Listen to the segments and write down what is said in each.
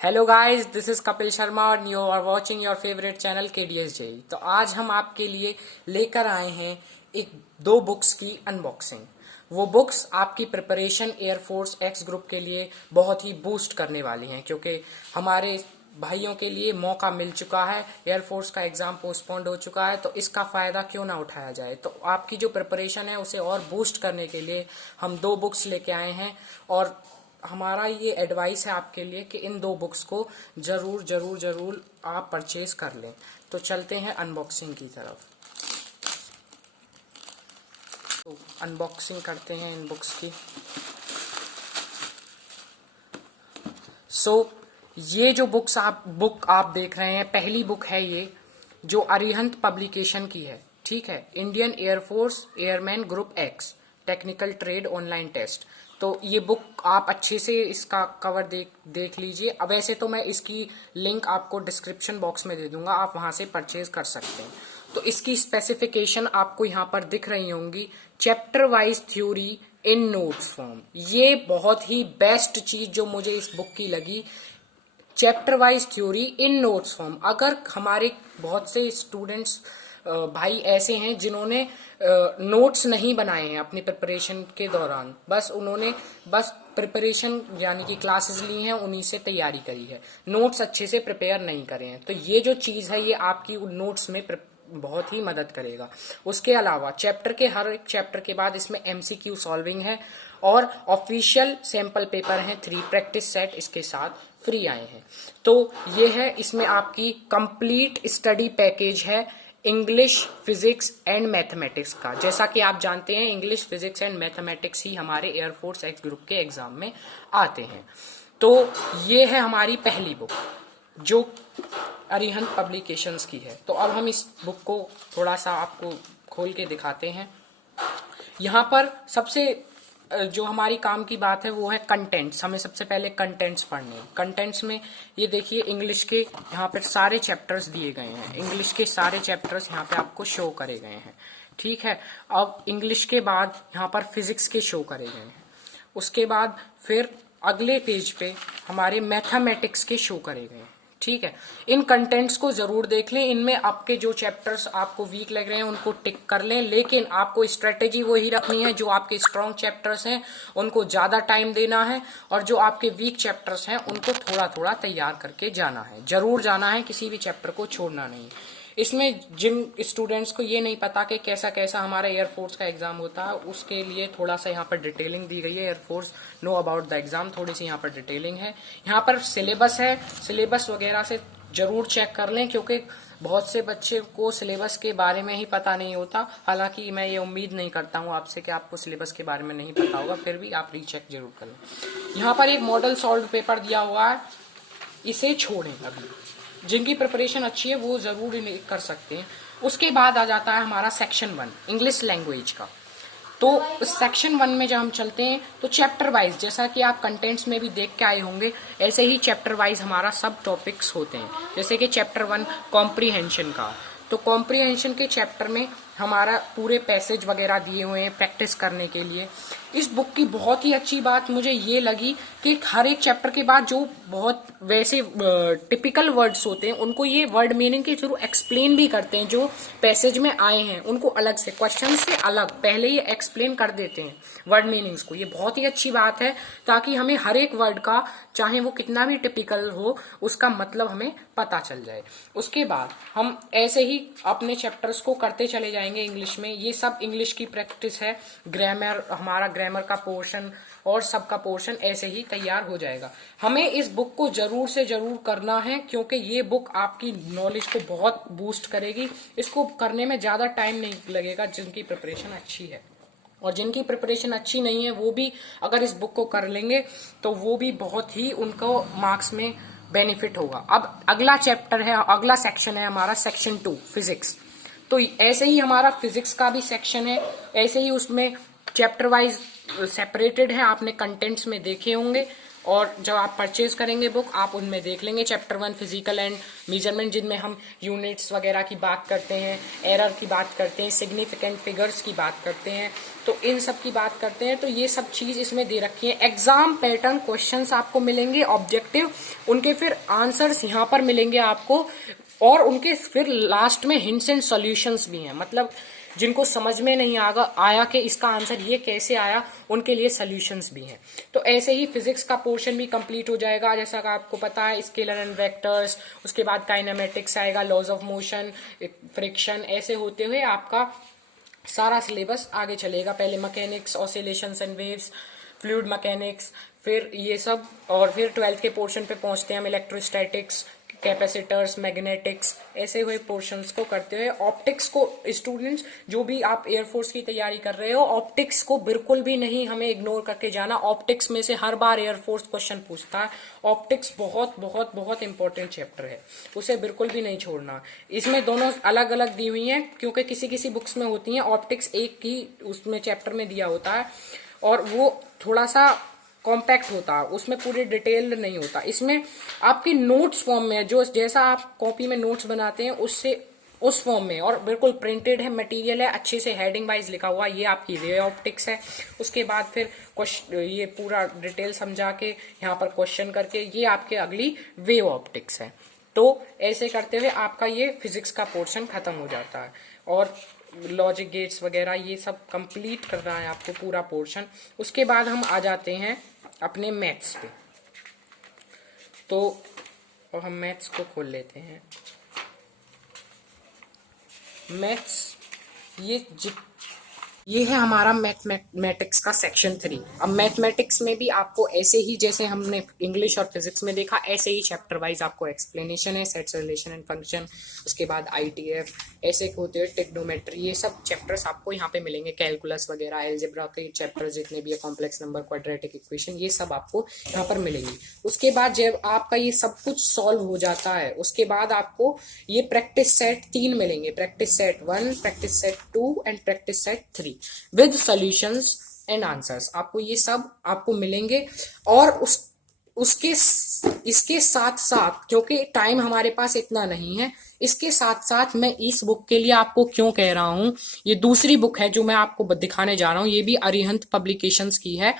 Hello guys, this is Kapil Sharma और you are watching your favourite channel KDS J. तो आज हम आपके लिए लेकर आए हैं एक दो बुक्स की अनबॉक्सिंग। वो बुक्स आपकी प्रिपरेशन एयरफोर्स एक्स ग्रुप के लिए बहुत ही बूस्ट करने वाली हैं, क्योंकि हमारे भाइयों के लिए मौका मिल चुका है। एयरफोर्स का एग्जाम पोस्टपोन्ड हो चुका है, तो इसका फायदा क्यों ना उठाया जाए। तो आपकी जो प्रिपरेशन है उसे और बूस्ट करने के लिए हम दो बुक्स लेके आए हैं, और हमारा ये एडवाइस है आपके लिए कि इन दो बुक्स को जरूर जरूर जरूर आप परचेज कर लें। तो चलते हैं अनबॉक्सिंग की तरफ। तो अनबॉक्सिंग करते हैं इन बुक्स की। ये जो बुक आप देख रहे हैं, पहली बुक है ये, जो अरिहंत पब्लिकेशन की है। ठीक है, Indian air force airman group X technical trade online test. तो ये बुक आप अच्छे से इसका कवर देख लीजिए। अब वैसे तो मैं इसकी लिंक आपको डिस्क्रिप्शन बॉक्स में दे दूंगा, आप वहां से परचेज कर सकते हैं। तो इसकी स्पेसिफिकेशन आपको यहाँ पर दिख रही होंगी। चैप्टर वाइज थ्योरी इन नोट्स फॉर्म, ये बहुत ही बेस्ट चीज जो मुझे इस बुक की लगी। चैप्टर वाइज थ्योरी इन नोट्स फॉर्म। अगर हमारे बहुत से स्टूडेंट्स भाई ऐसे हैं जिन्होंने नोट्स नहीं बनाए हैं अपनी प्रिपरेशन के दौरान, बस प्रिपरेशन यानी कि क्लासेस ली हैं, उन्हीं से तैयारी करी है, नोट्स अच्छे से प्रिपेयर नहीं करे हैं, तो ये जो चीज़ है ये आपकी उन नोट्स में बहुत ही मदद करेगा। उसके अलावा हर एक चैप्टर के बाद इसमें एमसीक्यू सॉल्विंग है, और ऑफिशियल सैंपल पेपर हैं 3 प्रैक्टिस सेट इसके साथ फ्री आए हैं। तो ये है, इसमें आपकी कंप्लीट स्टडी पैकेज है इंग्लिश, फिजिक्स एंड मैथमेटिक्स का। जैसा कि आप जानते हैं, इंग्लिश, फिजिक्स एंड मैथमेटिक्स ही हमारे एयरफोर्स एक्स ग्रुप के एग्जाम में आते हैं। तो ये है हमारी पहली बुक जो अरिहंत पब्लिकेशंस की है। तो अब हम इस बुक को थोड़ा सा आपको खोल के दिखाते हैं। यहाँ पर सबसे जो हमारी काम की बात है वो है कंटेंट्स। हमें सबसे पहले कंटेंट्स पढ़ने हैं। कंटेंट्स में ये देखिए, इंग्लिश के यहाँ पर सारे चैप्टर्स दिए गए हैं। इंग्लिश के सारे चैप्टर्स यहाँ पे आपको शो करे गए हैं। ठीक है, अब इंग्लिश के बाद यहाँ पर फिजिक्स के शो करे गए हैं। उसके बाद फिर अगले पेज पे हमारे मैथमेटिक्स के शो करे गए हैं। ठीक है, इन कंटेंट्स को जरूर देख लें। इनमें आपके जो चैप्टर्स आपको वीक लग रहे हैं उनको टिक कर लें, लेकिन आपको स्ट्रेटेजी वही रखनी है। जो आपके स्ट्रॉन्ग चैप्टर्स हैं उनको ज्यादा टाइम देना है, और जो आपके वीक चैप्टर्स हैं उनको थोड़ा थोड़ा तैयार करके जाना है, जरूर जाना है, किसी भी चैप्टर को छोड़ना नहीं। इसमें जिन स्टूडेंट्स को ये नहीं पता कि कैसा कैसा हमारा एयरफोर्स का एग्जाम होता है, उसके लिए थोड़ा सा यहाँ पर डिटेलिंग दी गई है। Air force know about the exam, थोड़ी सी यहाँ पर डिटेलिंग है। यहाँ पर सिलेबस है, सिलेबस वगैरह से जरूर चेक कर लें, क्योंकि बहुत से बच्चे को सिलेबस के बारे में ही पता नहीं होता। हालांकि मैं ये उम्मीद नहीं करता हूँ आपसे कि आपको सिलेबस के बारे में नहीं पता होगा, फिर भी आप रीचेक जरूर कर लें। यहाँ पर एक मॉडल सॉल्व पेपर दिया हुआ है, इसे छोड़ें। अभी जिनकी प्रिपरेशन अच्छी है वो जरूर कर सकते हैं। उसके बाद आ जाता है हमारा सेक्शन 1 इंग्लिश लैंग्वेज का। तो सेक्शन 1 में जब हम चलते हैं तो चैप्टर वाइज, जैसा कि आप कंटेंट्स में भी देख के आए होंगे, ऐसे ही चैप्टर वाइज हमारा सब टॉपिक्स होते हैं। जैसे कि चैप्टर 1 कॉम्प्रीहेंशन का, तो कॉम्प्रीहेंशन के चैप्टर में हमारा पूरे पैसेज वगैरह दिए हुए हैं प्रैक्टिस करने के लिए। इस बुक की बहुत ही अच्छी बात मुझे ये लगी कि हर एक चैप्टर के बाद जो बहुत वैसे टिपिकल वर्ड्स होते हैं उनको ये वर्ड मीनिंग के थ्रू एक्सप्लेन भी करते हैं। जो पैसेज में आए हैं उनको अलग से, क्वेश्चन से अलग पहले ही एक्सप्लेन कर देते हैं वर्ड मीनिंग्स को। ये बहुत ही अच्छी बात है, ताकि हमें हर एक वर्ड का, चाहे वो कितना भी टिपिकल हो, उसका मतलब हमें पता चल जाए। उसके बाद हम ऐसे ही अपने चैप्टर्स को करते चले जाएंगे इंग्लिश में। ये सब इंग्लिश की प्रैक्टिस है। ग्रामर, हमारा ग्रामर का पोर्शन और सबका पोर्शन ऐसे ही तैयार हो जाएगा। हमें इस बुक को जरूर से जरूर करना है, क्योंकि ये बुक आपकी नॉलेज को बहुत बूस्ट करेगी। इसको करने में ज्यादा टाइम नहीं लगेगा जिनकी प्रिपरेशन अच्छी है, और जिनकी प्रिपरेशन अच्छी नहीं है वो भी अगर इस बुक को कर लेंगे तो वो भी बहुत ही उनको मार्क्स में बेनिफिट होगा। अब अगला चैप्टर है, अगला सेक्शन है हमारा सेक्शन 2 फिजिक्स। तो ऐसे ही हमारा फिजिक्स का भी सेक्शन है, ऐसे ही उसमें चैप्टर वाइज सेपरेटेड है, आपने कंटेंट्स में देखे होंगे। और जब आप परचेज करेंगे बुक आप उनमें देख लेंगे चैप्टर 1 फिजिकल एंड मेजरमेंट, जिनमें हम यूनिट्स वगैरह की बात करते हैं, एरर की बात करते हैं, सिग्निफिकेंट फिगर्स की बात करते हैं, तो इन सब की बात करते हैं। तो ये सब चीज़ इसमें दे रखी है। एग्जाम पैटर्न क्वेश्चंस आपको मिलेंगे ऑब्जेक्टिव, उनके फिर आंसर्स यहाँ पर मिलेंगे आपको, और उनके फिर लास्ट में हिंट्स एंड सॉल्यूशंस भी हैं। मतलब जिनको समझ में नहीं आया कि इसका आंसर ये कैसे आया, उनके लिए सॉल्यूशंस भी हैं। तो ऐसे ही फिजिक्स का पोर्शन भी कंप्लीट हो जाएगा। जैसा कि आपको पता है स्केलर एंड वेक्टर्स, उसके बाद काइनेमेटिक्स आएगा, लॉज ऑफ मोशन, फ्रिक्शन, ऐसे होते हुए आपका सारा सिलेबस आगे चलेगा। पहले mechanics, oscillations and waves, fluid mechanics, फिर ये सब, और फिर 12th के पोर्शन पे पहुंचते हैं हम इलेक्ट्रोस्टैटिक्स, कैपेसिटर्स, मैग्नेटिक्स, ऐसे हुए पोर्शंस को करते हुए ऑप्टिक्स को स्टूडेंट्स जो भी आप एयरफोर्स की तैयारी कर रहे हो, ऑप्टिक्स को बिल्कुल भी नहीं हमें इग्नोर करके जाना। ऑप्टिक्स में से हर बार एयरफोर्स क्वेश्चन पूछता है। ऑप्टिक्स बहुत बहुत बहुत इंपॉर्टेंट चैप्टर है, उसे बिल्कुल भी नहीं छोड़ना। इसमें दोनों अलग अलग दी हुई हैं, क्योंकि किसी किसी बुक्स में होती हैं ऑप्टिक्स एक ही उसमें चैप्टर में दिया होता है, और वो थोड़ा सा कॉम्पैक्ट होता है, उसमें पूरी डिटेल नहीं होता। इसमें आपकी नोट्स फॉर्म में, जो जैसा आप कॉपी में नोट्स बनाते हैं उससे उस फॉर्म में, और बिल्कुल प्रिंटेड है, मटेरियल है, अच्छे से हेडिंग वाइज लिखा हुआ, ये आपकी वे ऑप्टिक्स है। उसके बाद फिर ये पूरा डिटेल समझा के यहाँ पर क्वेश्चन करके, ये आपके अगली वे ऑप्टिक्स है। तो ऐसे करते हुए आपका ये फिजिक्स का पोर्शन खत्म हो जाता है, और लॉजिक गेट्स वगैरह ये सब कंप्लीट करना है आपको पूरा पोर्शन। उसके बाद हम आ जाते हैं अपने मैथ्स पे। तो और हम मैथ्स को खोल लेते हैं। मैथ्स ये है हमारा मैथमेटिक्स का सेक्शन 3। अब मैथमेटिक्स में भी आपको ऐसे ही जैसे हमने इंग्लिश और फिजिक्स में देखा, ऐसे ही चैप्टर वाइज आपको एक्सप्लेनेशन है, सेट्स, रिलेशन एंड फंक्शन, उसके बाद आईटीएफ, ऐसे होते हैं टिग्नोमेट्री, ये सब चैप्टर्स आपको यहाँ पे मिलेंगे। कैलकुलस वगैरह, एलजेब्रा के चैप्टर जितने भी है, कॉम्प्लेक्स नंबर, क्वाड्रेटिक इक्वेशन, ये सब आपको यहाँ पर मिलेंगी। उसके बाद जब आपका ये सब कुछ सॉल्व हो जाता है, उसके बाद आपको ये प्रैक्टिस सेट 3 मिलेंगे, practice set 1, practice set 2 and practice set 3 with solutions and answers. आपको ये सब आपको मिलेंगे। और इसके साथ साथ, क्योंकि टाइम हमारे पास इतना नहीं है, इसके साथ साथ मैं इस बुक के लिए आपको क्यों कह रहा हूं, ये दूसरी बुक है जो मैं आपको दिखाने जा रहा हूं, ये भी अरिहंत पब्लिकेशंस की है।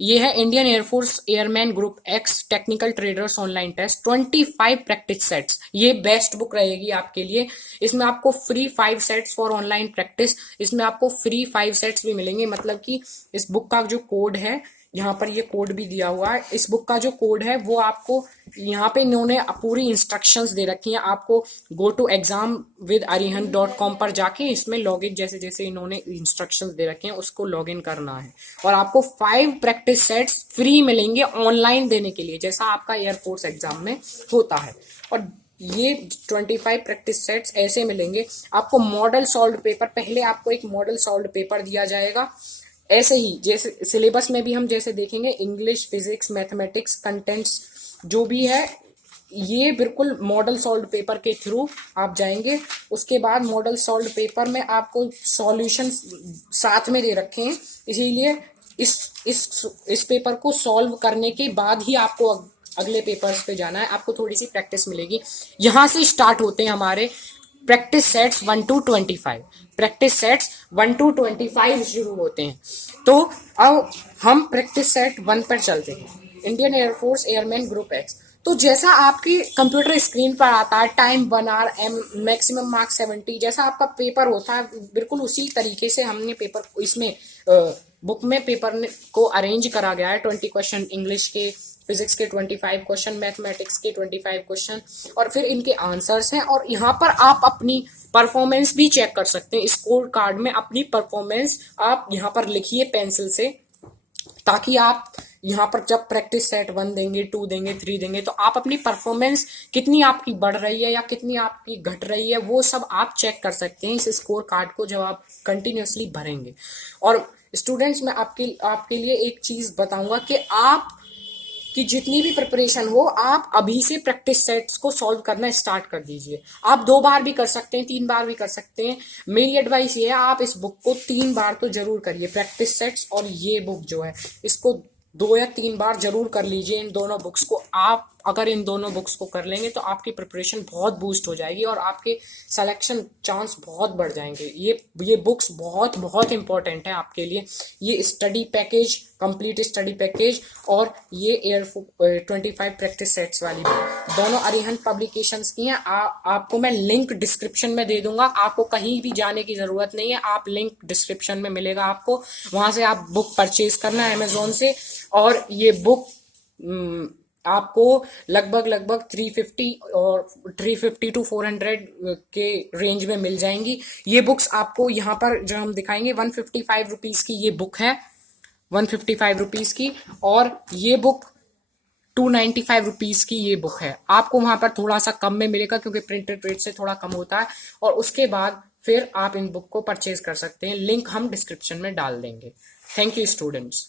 ये है Indian air force airman group X technical traders online test 25 practice sets. ये बेस्ट बुक रहेगी आपके लिए। इसमें आपको free 5 sets for online practice, इसमें आपको फ्री 5 सेट्स भी मिलेंगे। मतलब कि इस बुक का जो कोड है, यहाँ पर ये कोड भी दिया हुआ है, इस बुक का जो कोड है वो आपको यहाँ पे इन्होंने पूरी इंस्ट्रक्शंस दे रखी हैं। आपको गो टू examwitharihant.com पर जाके इसमें लॉगिन, जैसे जैसे इन्होंने इंस्ट्रक्शंस दे रखे हैं उसको लॉगिन करना है, और आपको 5 प्रैक्टिस सेट्स फ्री मिलेंगे ऑनलाइन देने के लिए, जैसा आपका एयरफोर्स एग्जाम में होता है। और ये 25 प्रैक्टिस सेट्स ऐसे मिलेंगे आपको। मॉडल सॉल्व पेपर, पहले आपको एक मॉडल सॉल्व पेपर दिया जाएगा। ऐसे ही जैसे सिलेबस में भी हम जैसे देखेंगे, इंग्लिश, फिजिक्स, मैथमेटिक्स, कंटेंट्स जो भी है, ये बिल्कुल मॉडल सॉल्व पेपर के थ्रू आप जाएंगे। उसके बाद मॉडल सॉल्व पेपर में आपको सॉल्यूशन साथ में दे रखे हैं, इसीलिए इस पेपर को सॉल्व करने के बाद ही आपको अगले पेपर्स पे जाना है। आपको थोड़ी सी प्रैक्टिस मिलेगी। यहां से स्टार्ट होते हैं हमारे practice sets 1 to 25। Practice sets 1 to 25 शुरू होते हैं। तो अब हम प्रैक्टिस सेट 1 पर चलते हैं, Indian air force airman group x. तो जैसा आपकी कंप्यूटर स्क्रीन पर आता है, टाइम 1 hour, मैक्सिमम मार्क्स 70, जैसा आपका पेपर होता है बिल्कुल उसी तरीके से हमने पेपर इसमें बुक में पेपर को अरेंज करा गया है। 20 क्वेश्चन इंग्लिश के, फिजिक्स के 25 क्वेश्चन, मैथमेटिक्स के 25 क्वेश्चन, और फिर इनके आंसर्स हैं। और यहाँ पर आप अपनी परफॉर्मेंस भी चेक कर सकते हैं। स्कोर कार्ड में अपनी परफॉर्मेंस आप यहाँ पर लिखिए पेंसिल से, ताकि आप यहाँ पर जब प्रैक्टिस सेट 1 देंगे, 2 देंगे, 3 देंगे, तो आप अपनी परफॉर्मेंस कितनी आपकी बढ़ रही है या कितनी आपकी घट रही है, वो सब आप चेक कर सकते हैं इस स्कोर कार्ड को जब आप कंटिन्यूसली भरेंगे। और स्टूडेंट्स, मैं आपके लिए एक चीज बताऊंगा कि आप कि जितनी भी प्रिपरेशन हो, आप अभी से प्रैक्टिस सेट्स को सॉल्व करना स्टार्ट कर दीजिए। आप 2 बार भी कर सकते हैं, 3 बार भी कर सकते हैं। मेरी एडवाइस ये है, आप इस बुक को 3 बार तो जरूर करिए, प्रैक्टिस सेट्स। और ये बुक जो है, इसको 2 या 3 बार जरूर कर लीजिए इन दोनों बुक्स को। आप अगर इन दोनों बुक्स को कर लेंगे तो आपकी प्रिपरेशन बहुत बूस्ट हो जाएगी और आपके सिलेक्शन चांस बहुत बढ़ जाएंगे। ये बुक्स बहुत बहुत इंपॉर्टेंट है आपके लिए। ये study package, complete study package, और ये एयर 25 प्रैक्टिस सेट्स वाली बुक दोनों अरिहंत पब्लिकेशंस की हैं। आपको मैं लिंक डिस्क्रिप्शन में दे दूंगा, आपको कहीं भी जाने की जरूरत नहीं है। आप लिंक डिस्क्रिप्शन में मिलेगा आपको, वहां से आप बुक परचेज करना है अमेजोन से। और ये बुक आपको लगभग 350 और 350 to 400 के रेंज में मिल जाएंगी। ये बुक्स आपको यहाँ पर जो हम दिखाएंगे 155 रुपीज की ये बुक है, 155 रुपीज की। और ये बुक 295 रुपीज की ये बुक है। आपको वहां पर थोड़ा सा कम में मिलेगा क्योंकि प्रिंटेड रेट से थोड़ा कम होता है। और उसके बाद फिर आप इन बुक को परचेज कर सकते हैं, लिंक हम डिस्क्रिप्शन में डाल देंगे। Thank you students.